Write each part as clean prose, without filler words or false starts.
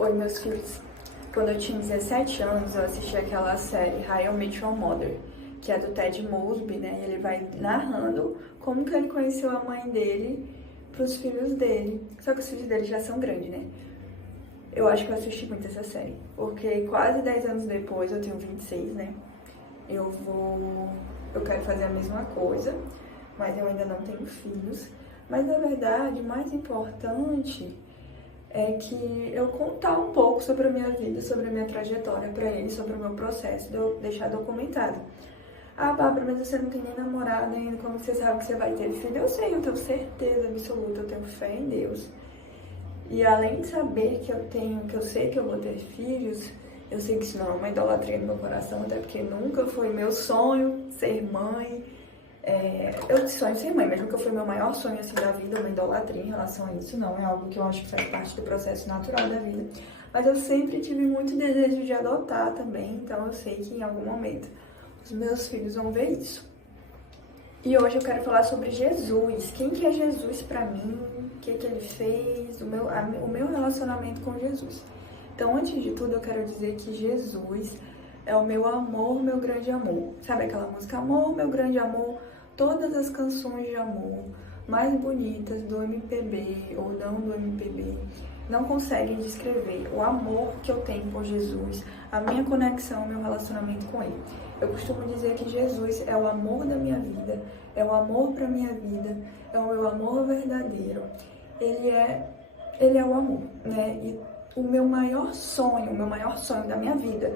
Oi, meus filhos. Quando eu tinha 17 anos, eu assisti aquela série How I Met Your Mother, que é do Ted Mosby, né? E ele vai narrando como que ele conheceu a mãe dele pros filhos dele. Só que os filhos dele já são grandes, né? Eu acho que eu assisti muito essa série, porque quase 10 anos depois, eu tenho 26, né? Eu quero fazer a mesma coisa, mas eu ainda não tenho filhos. Mas, na verdade, o mais importante é que eu contar um pouco sobre a minha vida, sobre a minha trajetória pra ele, sobre o meu processo, de eu deixar documentado. Ah, Bárbara, mas você não tem nem namorado ainda, como você sabe que você vai ter filho? Eu sei, eu tenho certeza absoluta, eu tenho fé em Deus. E além de saber que eu sei que eu vou ter filhos, eu sei que isso não é uma idolatria no meu coração, até porque nunca foi meu sonho ser mãe. Eu sonho ser mãe, mas nunca foi meu maior sonho assim da vida, uma idolatria em relação a isso, não. É algo que eu acho que faz parte do processo natural da vida. Mas eu sempre tive muito desejo de adotar também, então eu sei que em algum momento os meus filhos vão ver isso. E hoje eu quero falar sobre Jesus. Quem que é Jesus pra mim? O que ele fez? O meu relacionamento com Jesus. Então, antes de tudo, eu quero dizer que Jesus é o meu amor, meu grande amor. Sabe aquela música Amor, meu grande amor? Todas as canções de amor mais bonitas do MPB ou não do MPB não conseguem descrever o amor que eu tenho por Jesus, a minha conexão, o meu relacionamento com Ele. Eu costumo dizer que Jesus é o amor da minha vida, é o amor para minha vida, é o meu amor verdadeiro. Ele é o amor, né? E o meu maior sonho da minha vida.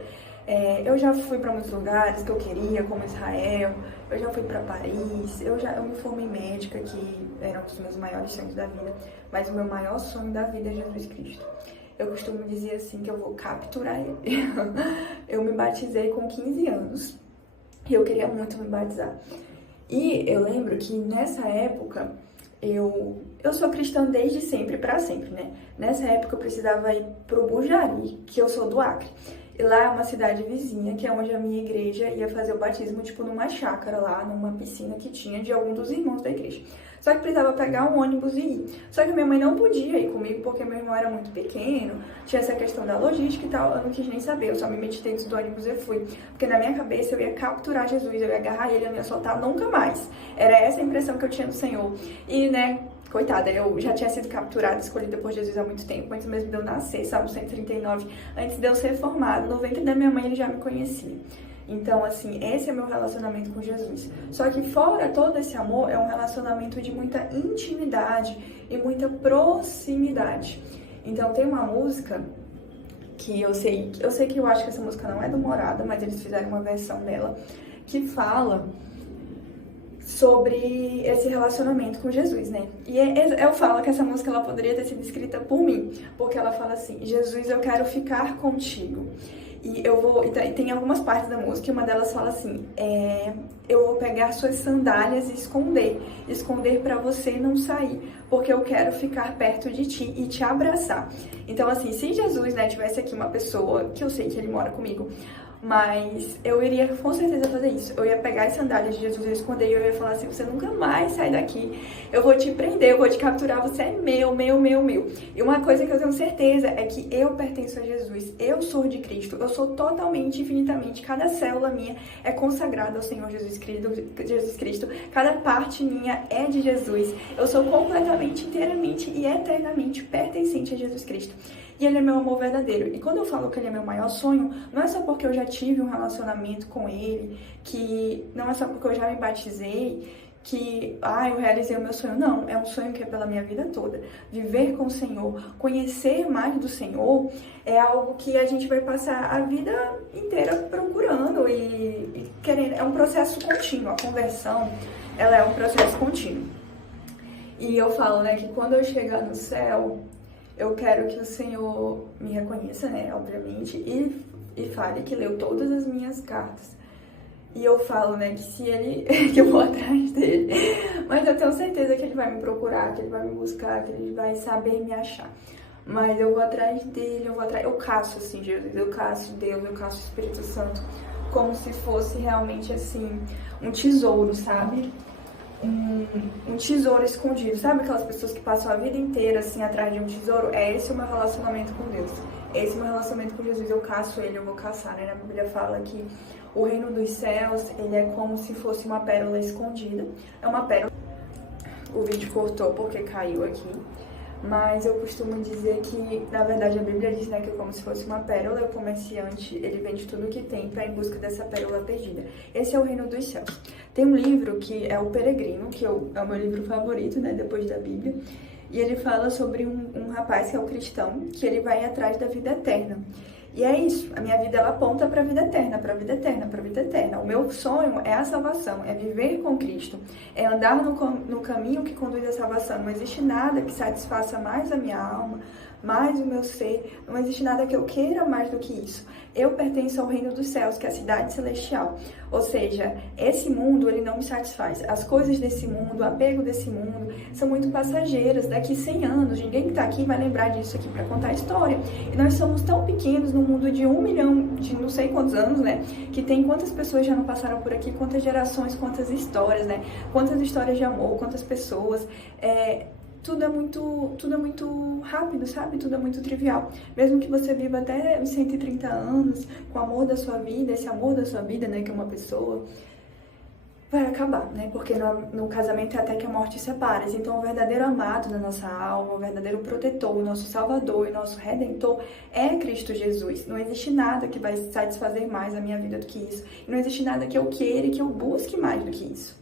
Eu já fui para muitos lugares que eu queria, como Israel, eu já fui para Paris, eu me formei médica, que era um dos meus maiores sonhos da vida, mas o meu maior sonho da vida é Jesus Cristo. Eu costumo dizer assim que eu vou capturar ele. Eu me batizei com 15 anos e eu queria muito me batizar. E eu lembro que nessa época, eu sou cristã desde sempre, pra sempre, né? Nessa época eu precisava ir pro Bujari, que eu sou do Acre. E lá é uma cidade vizinha, que é onde a minha igreja ia fazer o batismo, tipo numa chácara lá, numa piscina que tinha de algum dos irmãos da igreja. Só que precisava pegar um ônibus e ir. Só que minha mãe não podia ir comigo, porque meu irmão era muito pequeno, tinha essa questão da logística e tal, eu não quis nem saber, eu só me meti dentro do ônibus e fui. Porque na minha cabeça eu ia capturar Jesus, eu ia agarrar ele, eu não ia soltar nunca mais. Era essa a impressão que eu tinha do Senhor. E, né, coitada, eu já tinha sido capturada, escolhida por Jesus há muito tempo, antes mesmo de eu nascer, Salmo 139, antes de eu ser formada, no ventre da minha mãe ele já me conhecia. Então, assim, esse é meu relacionamento com Jesus. Só que fora todo esse amor, é um relacionamento de muita intimidade e muita proximidade. Então, tem uma música que eu sei que eu acho que essa música não é do Morada, mas eles fizeram uma versão dela, que fala sobre esse relacionamento com Jesus, né? E eu falo que essa música ela poderia ter sido escrita por mim, porque ela fala assim: Jesus, eu quero ficar contigo. E tem algumas partes da música, e uma delas fala assim: eu vou pegar suas sandálias e esconder para você não sair, porque eu quero ficar perto de ti e te abraçar. Então, assim, se Jesus, né, tivesse aqui uma pessoa, que eu sei que ele mora comigo, mas eu iria com certeza fazer isso. Eu ia pegar as sandálias de Jesus e esconder, e eu ia falar assim: você nunca mais sai daqui, eu vou te prender, eu vou te capturar, você é meu. E uma coisa que eu tenho certeza é que eu pertenço a Jesus, eu sou de Cristo, eu sou totalmente, infinitamente, cada célula minha é consagrada ao Senhor Jesus Cristo, cada parte minha é de Jesus, eu sou completamente, inteiramente e eternamente pertencente a Jesus Cristo. E ele é meu amor verdadeiro. E quando eu falo que ele é meu maior sonho, não é só porque eu já tive um relacionamento com ele, que não é só porque eu já me batizei, que eu realizei o meu sonho. Não, é um sonho que é pela minha vida toda. Viver com o Senhor, conhecer mais do Senhor, é algo que a gente vai passar a vida inteira procurando e querendo. É um processo contínuo. A conversão, ela é um processo contínuo. E eu falo, né, que quando eu chegar no céu, eu quero que o Senhor me reconheça, né, obviamente, e fale que leu todas as minhas cartas. E eu falo, né, que se ele, que eu vou atrás dele, mas eu tenho certeza que ele vai me procurar, que ele vai me buscar, que ele vai saber me achar. Mas eu vou atrás dele, eu caço, assim, Jesus, eu caço Deus, eu caço o Espírito Santo, como se fosse realmente, assim, um tesouro, sabe? Um tesouro escondido. Sabe aquelas pessoas que passam a vida inteira assim atrás de um tesouro? É esse o meu relacionamento com Deus. Esse meu relacionamento com Jesus, eu caço ele, eu vou caçar, né? A Bíblia fala que o reino dos céus, ele é como se fosse uma pérola escondida. É uma pérola. O vídeo cortou porque caiu aqui. Mas eu costumo dizer que, na verdade, a Bíblia diz, né, que é como se fosse uma pérola, e o comerciante, ele vende tudo o que tem para ir em busca dessa pérola perdida. Esse é o reino dos céus. Tem um livro que é O Peregrino, que é o meu livro favorito, né, depois da Bíblia, e ele fala sobre um rapaz que é um cristão, que ele vai atrás da vida eterna. E é isso, a minha vida ela aponta para a vida eterna, para a vida eterna, para a vida eterna. O meu sonho é a salvação, é viver com Cristo, é andar no caminho que conduz à salvação. Não existe nada que satisfaça mais a minha alma, mais o meu ser, não existe nada que eu queira mais do que isso. Eu pertenço ao reino dos céus, que é a cidade celestial. Ou seja, esse mundo, ele não me satisfaz. As coisas desse mundo, o apego desse mundo, são muito passageiras. Daqui 100 anos, ninguém que está aqui vai lembrar disso aqui para contar a história. E nós somos tão pequenos no mundo de 1 milhão, de não sei quantos anos, né? Que tem quantas pessoas já não passaram por aqui, quantas gerações, quantas histórias, né? Quantas histórias de amor, quantas pessoas. Tudo é muito rápido, sabe? Tudo é muito trivial. Mesmo que você viva até os 130 anos, com o amor da sua vida, esse amor da sua vida, né, que é uma pessoa, vai acabar, né? Porque no casamento é até que a morte separa. Então, o verdadeiro amado da nossa alma, o verdadeiro protetor, o nosso salvador e nosso redentor é Cristo Jesus. Não existe nada que vai satisfazer mais a minha vida do que isso. E não existe nada que eu queira e que eu busque mais do que isso.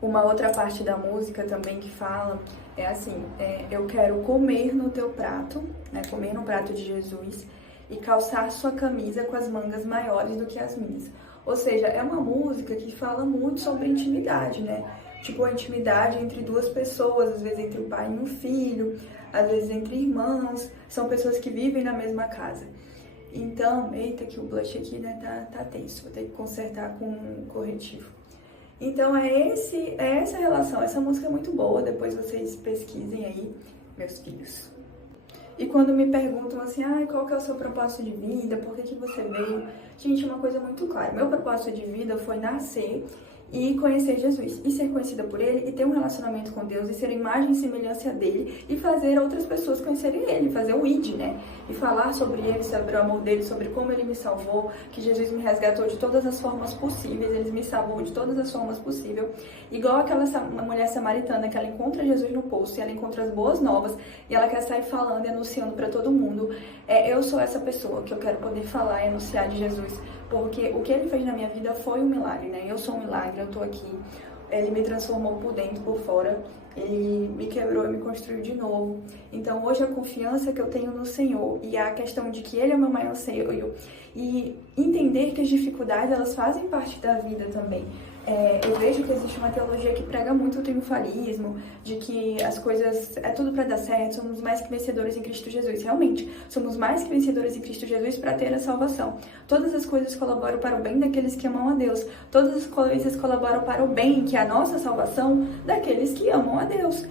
Uma outra parte da música também que fala é assim, eu quero comer no teu prato, né, comer no prato de Jesus e calçar sua camisa com as mangas maiores do que as minhas. Ou seja, é uma música que fala muito sobre intimidade, né? Tipo, a intimidade entre duas pessoas, às vezes entre o pai e um filho, às vezes entre irmãos, são pessoas que vivem na mesma casa. Então, eita, que o blush aqui, né, tá tenso, vou ter que consertar com um corretivo. Então é essa relação, essa música é muito boa, depois vocês pesquisem aí, meus filhos. E quando me perguntam assim, qual que é o seu propósito de vida, por que você veio? Gente, uma coisa muito clara, meu propósito de vida foi nascer e conhecer Jesus, e ser conhecida por Ele, e ter um relacionamento com Deus, e ser imagem e semelhança dele, e fazer outras pessoas conhecerem Ele, fazer o ID, né? E falar sobre Ele, sobre o amor dele, sobre como Ele me salvou, que Jesus me resgatou de todas as formas possíveis, Ele me salvou de todas as formas possíveis. Igual aquela mulher samaritana que ela encontra Jesus no poço, e ela encontra as boas novas, e ela quer sair falando e anunciando para todo mundo. Eu sou essa pessoa que eu quero poder falar e anunciar de Jesus, porque o que Ele fez na minha vida foi um milagre, né? Eu sou um milagre, eu tô aqui. Ele me transformou por dentro e por fora. Ele me quebrou e me construiu de novo. Então, hoje, a confiança que eu tenho no Senhor e a questão de que Ele é o meu maior Senhor e entender que as dificuldades, elas fazem parte da vida também. Eu vejo que existe uma teologia que prega muito o triunfalismo, de que as coisas, é tudo para dar certo, somos mais que vencedores em Cristo Jesus. Realmente, somos mais que vencedores em Cristo Jesus para ter a salvação. Todas as coisas colaboram para o bem daqueles que amam a Deus. Todas as coisas colaboram para o bem, que é a nossa salvação, daqueles que amam a Deus.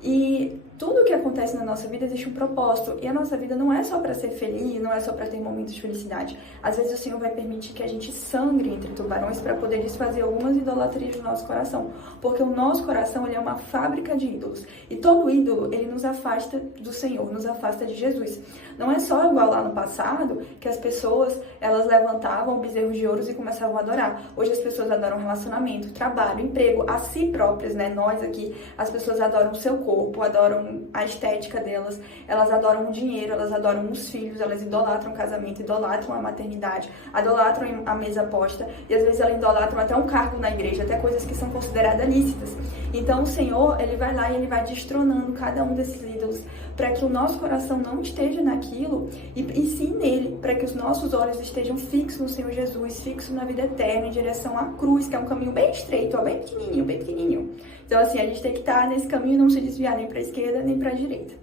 E tudo que acontece na nossa vida existe um propósito. E a nossa vida não é só para ser feliz, não é só para ter momentos de felicidade. Às vezes o Senhor vai permitir que a gente sangre entre tubarões para poder desfazer algumas idolatrias do nosso coração. Porque o nosso coração, ele é uma fábrica de ídolos. E todo ídolo, ele nos afasta do Senhor, nos afasta de Jesus. Não é só igual lá no passado, que as pessoas, elas levantavam bezerros de ouros e começavam a adorar. Hoje as pessoas adoram relacionamento, trabalho, emprego, a si próprias, né? Nós aqui, as pessoas adoram o seu corpo, adoram a estética delas, elas adoram o dinheiro, elas adoram os filhos, elas idolatram o casamento, idolatram a maternidade, idolatram a mesa posta, e às vezes elas idolatram até um cargo na igreja, até coisas que são consideradas lícitas. Então o Senhor, ele vai lá e ele vai destronando cada um desses ídolos, para que o nosso coração não esteja naquilo, e sim nele, para que os nossos olhos estejam fixos no Senhor Jesus, fixos na vida eterna, em direção à cruz, que é um caminho bem estreito, ó, bem pequenininho, bem pequenininho. Então assim, a gente tem que estar nesse caminho e não se desviar nem para a esquerda, nem para a direita.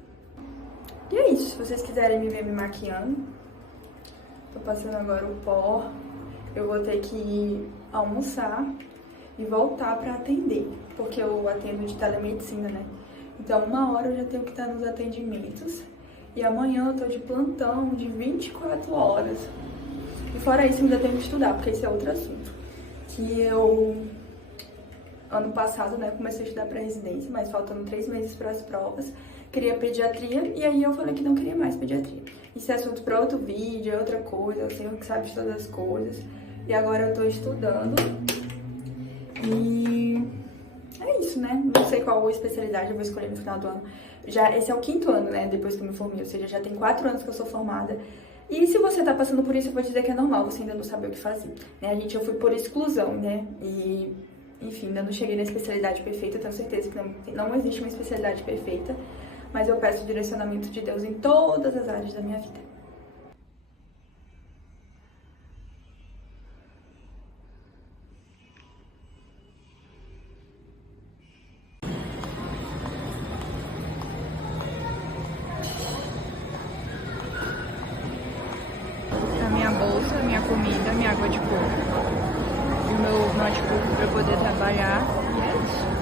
E é isso, se vocês quiserem me ver me maquiando, tô passando agora o pó, eu vou ter que ir almoçar e voltar para atender, porque eu atendo de telemedicina, né? Então, 1 hora eu já tenho que estar nos atendimentos. E amanhã eu tô de plantão de 24 horas. E fora isso, ainda tenho que estudar, porque esse é outro assunto. Que eu, ano passado, né, comecei a estudar para residência, mas faltando 3 meses para as provas. Queria pediatria, e aí eu falei que não queria mais pediatria. isso é assunto para outro vídeo, é outra coisa, eu sei que sabe de todas as coisas. E agora eu tô estudando. E é isso, né? Não sei qual especialidade eu vou escolher no final do ano. Esse é o 5º ano, né? Depois que eu me formei, ou seja, já tem 4 anos que eu sou formada. E se você tá passando por isso, eu vou dizer que é normal, você ainda não sabe o que fazer. Né? Eu fui por exclusão, né? E, enfim, ainda não cheguei na especialidade perfeita, tenho certeza que não existe uma especialidade perfeita. Mas eu peço o direcionamento de Deus em todas as áreas da minha vida. A minha bolsa, minha comida, minha água de coco e o meu notebook para poder trabalhar. E é isso.